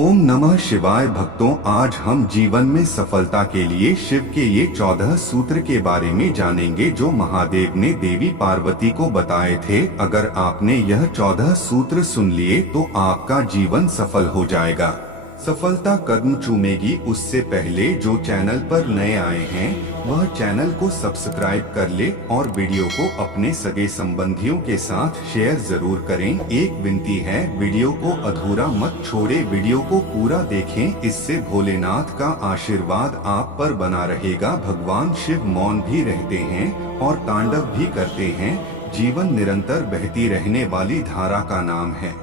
ओम नमः शिवाय भक्तों, आज हम जीवन में सफलता के लिए शिव के ये 14 सूत्र के बारे में जानेंगे जो महादेव ने देवी पार्वती को बताए थे। अगर आपने यह 14 सूत्र सुन लिए तो आपका जीवन सफल हो जाएगा। सफलता कदम चूमेगी। उससे पहले जो चैनल पर नए आए हैं वह चैनल को सब्सक्राइब कर ले और वीडियो को अपने सगे संबंधियों के साथ शेयर जरूर करें। एक विनती है, वीडियो को अधूरा मत छोड़े, वीडियो को पूरा देखें। इससे भोलेनाथ का आशीर्वाद आप पर बना रहेगा। भगवान शिव मौन भी रहते हैं और तांडव भी करते हैं। जीवन निरंतर बहती रहने वाली धारा का नाम है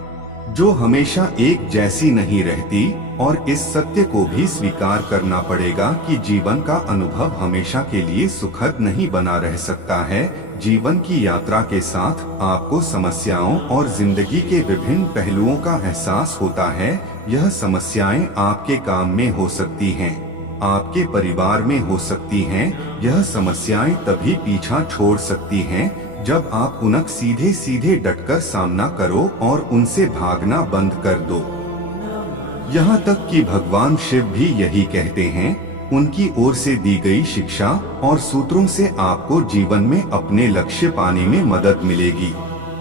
जो हमेशा एक जैसी नहीं रहती, और इस सत्य को भी स्वीकार करना पड़ेगा कि जीवन का अनुभव हमेशा के लिए सुखद नहीं बना रह सकता है। जीवन की यात्रा के साथ आपको समस्याओं और जिंदगी के विभिन्न पहलुओं का एहसास होता है। यह समस्याएं आपके काम में हो सकती हैं, आपके परिवार में हो सकती हैं। यह समस्याएं तभी पीछा छोड़ सकती हैं जब आप उनका सीधे सीधे डटकर सामना करो और उनसे भागना बंद कर दो। यहाँ तक कि भगवान शिव भी यही कहते हैं। उनकी ओर से दी गई शिक्षा और सूत्रों से आपको जीवन में अपने लक्ष्य पाने में मदद मिलेगी।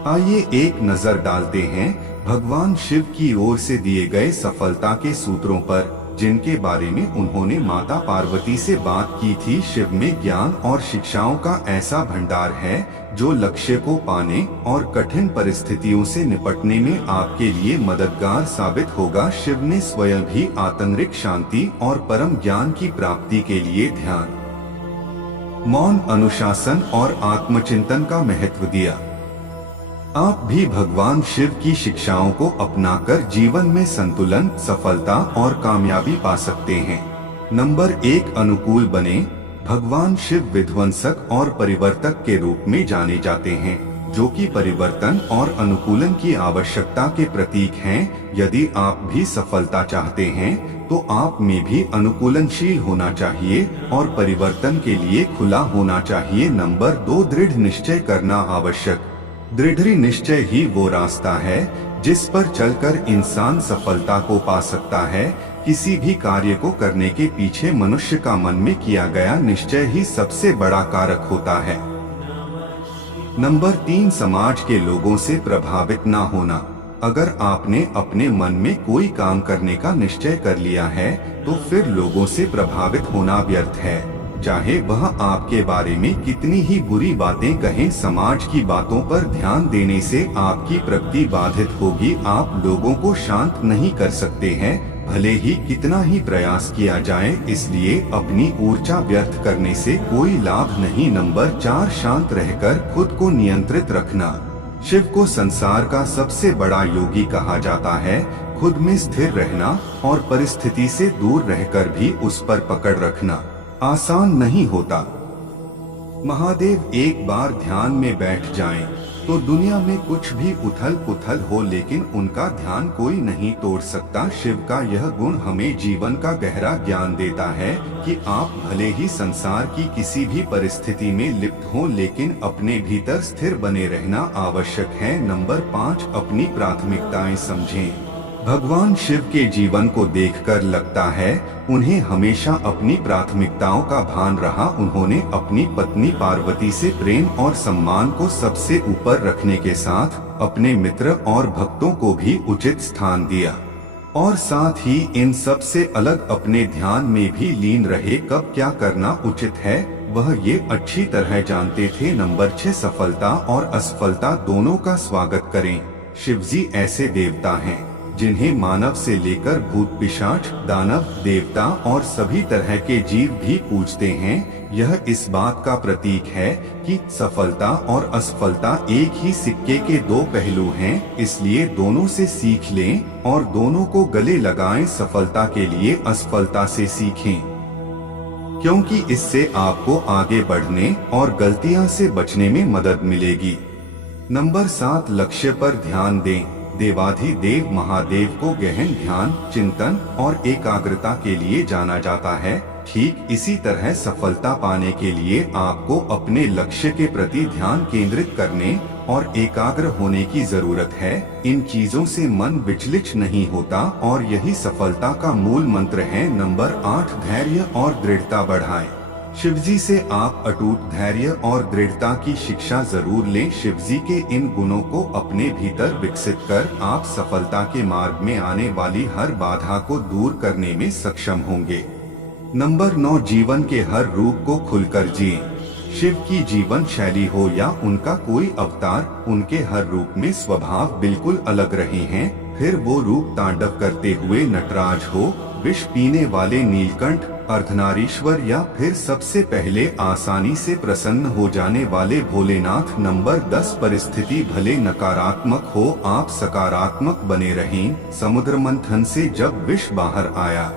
आइए एक नजर डालते हैं भगवान शिव की ओर से दिए गए सफलता के सूत्रों पर, जिनके बारे में उन्होंने माता पार्वती से बात की थी। शिव में ज्ञान और शिक्षाओं का ऐसा भंडार है जो लक्ष्य को पाने और कठिन परिस्थितियों से निपटने में आपके लिए मददगार साबित होगा। शिव ने स्वयं भी आंतरिक शांति और परम ज्ञान की प्राप्ति के लिए ध्यान, मौन, अनुशासन और आत्मचिंतन का महत्व दिया। आप भी भगवान शिव की शिक्षाओं को अपनाकर जीवन में संतुलन, सफलता और कामयाबी पा सकते हैं। नंबर 1, अनुकूल बने। भगवान शिव विध्वंसक और परिवर्तक के रूप में जाने जाते हैं, जो कि परिवर्तन और अनुकूलन की आवश्यकता के प्रतीक हैं। यदि आप भी सफलता चाहते हैं तो आप में भी अनुकूलनशील होना चाहिए और परिवर्तन के लिए खुला होना चाहिए। नंबर 2, दृढ़ निश्चय करना आवश्यक। दृढ़ निश्चय ही वो रास्ता है जिस पर चलकर इंसान सफलता को पा सकता है। किसी भी कार्य को करने के पीछे मनुष्य का मन में किया गया निश्चय ही सबसे बड़ा कारक होता है। नंबर 3, समाज के लोगों से प्रभावित ना होना। अगर आपने अपने मन में कोई काम करने का निश्चय कर लिया है तो फिर लोगों से प्रभावित होना व्यर्थ है, चाहे वह आपके बारे में कितनी ही बुरी बातें कहें। समाज की बातों पर ध्यान देने से आपकी प्रगति बाधित होगी। आप लोगों को शांत नहीं कर सकते हैं, भले ही कितना ही प्रयास किया जाए, इसलिए अपनी ऊर्जा व्यर्थ करने से कोई लाभ नहीं। नंबर 4, शांत रहकर खुद को नियंत्रित रखना। शिव को संसार का सबसे बड़ा योगी कहा जाता है। खुद में स्थिर रहना और परिस्थिति से दूर रहकर भी उस पर पकड़ रखना आसान नहीं होता। महादेव एक बार ध्यान में बैठ जाएं तो दुनिया में कुछ भी उथल पुथल हो, लेकिन उनका ध्यान कोई नहीं तोड़ सकता। शिव का यह गुण हमें जीवन का गहरा ज्ञान देता है कि आप भले ही संसार की किसी भी परिस्थिति में लिप्त हों, लेकिन अपने भीतर स्थिर बने रहना आवश्यक है। नंबर 5, अपनी प्राथमिकताएं समझें। भगवान शिव के जीवन को देखकर लगता है उन्हें हमेशा अपनी प्राथमिकताओं का भान रहा। उन्होंने अपनी पत्नी पार्वती से प्रेम और सम्मान को सबसे ऊपर रखने के साथ अपने मित्र और भक्तों को भी उचित स्थान दिया, और साथ ही इन सब से अलग अपने ध्यान में भी लीन रहे। कब क्या करना उचित है वह ये अच्छी तरह जानते थे। नंबर 6, सफलता और असफलता दोनों का स्वागत करें। शिवजी ऐसे देवता हैं जिन्हें मानव से लेकर भूत, पिशाच, दानव, देवता और सभी तरह के जीव भी पूजते हैं। यह इस बात का प्रतीक है कि सफलता और असफलता एक ही सिक्के के दो पहलू हैं, इसलिए दोनों से सीख लें और दोनों को गले लगाएं। सफलता के लिए असफलता से सीखें, क्योंकि इससे आपको आगे बढ़ने और गलतियां से बचने में मदद मिलेगी। नंबर 7, लक्ष्य पर ध्यान दें। देवाधिदेव महादेव को गहन ध्यान, चिंतन और एकाग्रता के लिए जाना जाता है। ठीक इसी तरह सफलता पाने के लिए आपको अपने लक्ष्य के प्रति ध्यान केंद्रित करने और एकाग्र होने की जरूरत है। इन चीजों से मन विचलित नहीं होता और यही सफलता का मूल मंत्र है। नंबर 8, धैर्य और दृढ़ता बढ़ाएं। शिवजी से आप अटूट धैर्य और दृढ़ता की शिक्षा जरूर लें। शिवजी के इन गुणों को अपने भीतर विकसित कर आप सफलता के मार्ग में आने वाली हर बाधा को दूर करने में सक्षम होंगे। नंबर 9, जीवन के हर रूप को खुलकर जिएं। शिव की जीवन शैली हो या उनका कोई अवतार, उनके हर रूप में स्वभाव बिल्कुल अलग रहे हैं। फिर वो रूप तांडव करते हुए नटराज हो, विष पीने वाले नीलकंठ, अर्धनारीश्वर या फिर सबसे पहले आसानी से प्रसन्न हो जाने वाले भोलेनाथ। नंबर 10, परिस्थिति भले नकारात्मक हो, आप सकारात्मक बने रहें। समुद्र मंथन से जब विष बाहर आया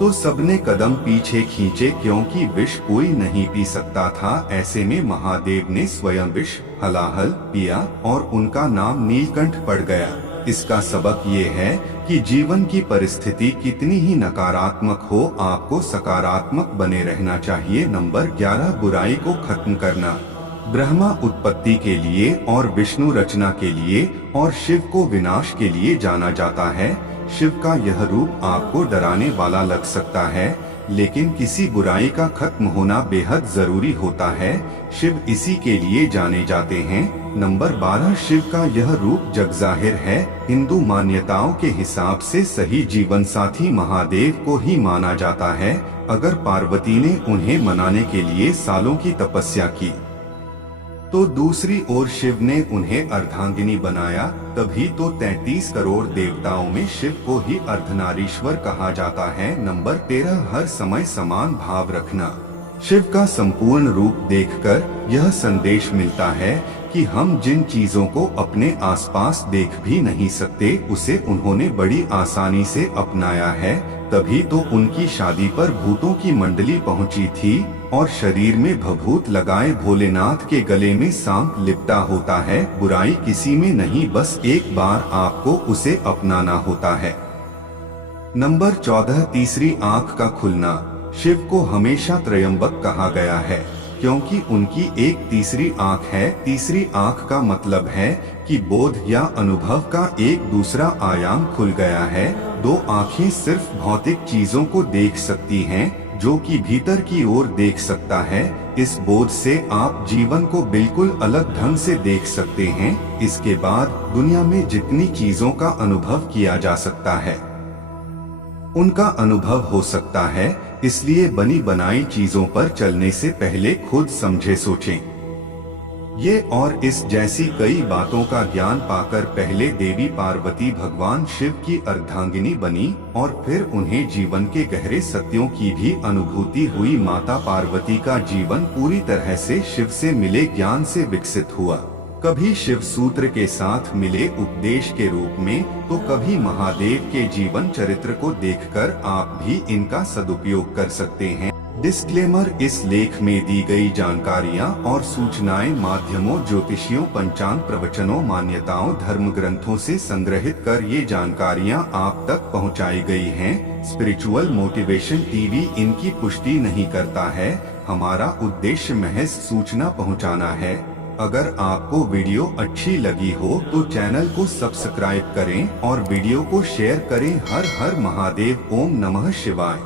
तो सबने कदम पीछे खींचे, क्योंकि विष कोई नहीं पी सकता था। ऐसे में महादेव ने स्वयं विष हलाहल पिया और उनका नाम नीलकंठ पड़ गया। इसका सबक ये है कि जीवन की परिस्थिति कितनी ही नकारात्मक हो, आपको सकारात्मक बने रहना चाहिए। नंबर 11, बुराई को खत्म करना। ब्रह्मा उत्पत्ति के लिए और विष्णु रचना के लिए और शिव को विनाश के लिए जाना जाता है। शिव का यह रूप आपको डराने वाला लग सकता है, लेकिन किसी बुराई का खत्म होना बेहद जरूरी होता है। शिव इसी के लिए जाने जाते हैं। नंबर 12, शिव का यह रूप जगजाहिर है। हिंदू मान्यताओं के हिसाब से सही जीवन साथी महादेव को ही माना जाता है। अगर पार्वती ने उन्हें मनाने के लिए सालों की तपस्या की तो दूसरी ओर शिव ने उन्हें अर्धांगिनी बनाया, तभी तो 33 करोड़ देवताओं में शिव को ही अर्धनारीश्वर कहा जाता है। नंबर 13, हर समय समान भाव रखना। शिव का संपूर्ण रूप देखकर यह संदेश मिलता है कि हम जिन चीजों को अपने आसपास देख भी नहीं सकते, उसे उन्होंने बड़ी आसानी से अपनाया है। तभी तो उनकी शादी पर भूतों की मंडली पहुंची थी और शरीर में भभूत लगाए भोलेनाथ के गले में सांप लिपटा होता है। बुराई किसी में नहीं, बस एक बार आपको उसे अपनाना होता है। नंबर 14, तीसरी आंख का खुलना। शिव को हमेशा त्रयंबक कहा गया है, क्योंकि उनकी एक तीसरी आंख है। तीसरी आंख का मतलब है कि बोध या अनुभव का एक दूसरा आयाम खुल गया है। दो आंखें सिर्फ भौतिक चीजों को देख सकती हैं, जो कि भीतर की ओर देख सकता है। इस बोध से आप जीवन को बिल्कुल अलग ढंग से देख सकते हैं। इसके बाद दुनिया में जितनी चीजों का अनुभव किया जा सकता है, उनका अनुभव हो सकता है। इसलिए बनी बनाई चीजों पर चलने से पहले खुद समझे सोचें। ये और इस जैसी कई बातों का ज्ञान पाकर पहले देवी पार्वती भगवान शिव की अर्धांगिनी बनी और फिर उन्हें जीवन के गहरे सत्यों की भी अनुभूति हुई। माता पार्वती का जीवन पूरी तरह से शिव से मिले ज्ञान से विकसित हुआ। कभी शिव सूत्र के साथ मिले उपदेश के रूप में, तो कभी महादेव के जीवन चरित्र को देखकर आप भी इनका सदुपयोग कर सकते हैं। डिस्क्लेमर: इस लेख में दी गई जानकारियाँ और सूचनाएं माध्यमों, ज्योतिषियों, पंचांग, प्रवचनों, मान्यताओं, धर्म ग्रंथों से संग्रहित कर ये जानकारियाँ आप तक पहुँचाई गई हैं। स्पिरिचुअल मोटिवेशन टीवी इनकी पुष्टि नहीं करता है। हमारा उद्देश्य महज सूचना पहुँचाना है। अगर आपको वीडियो अच्छी लगी हो तो चैनल को सब्सक्राइब करें और वीडियो को शेयर करें। हर हर महादेव। ओम नमः शिवाय।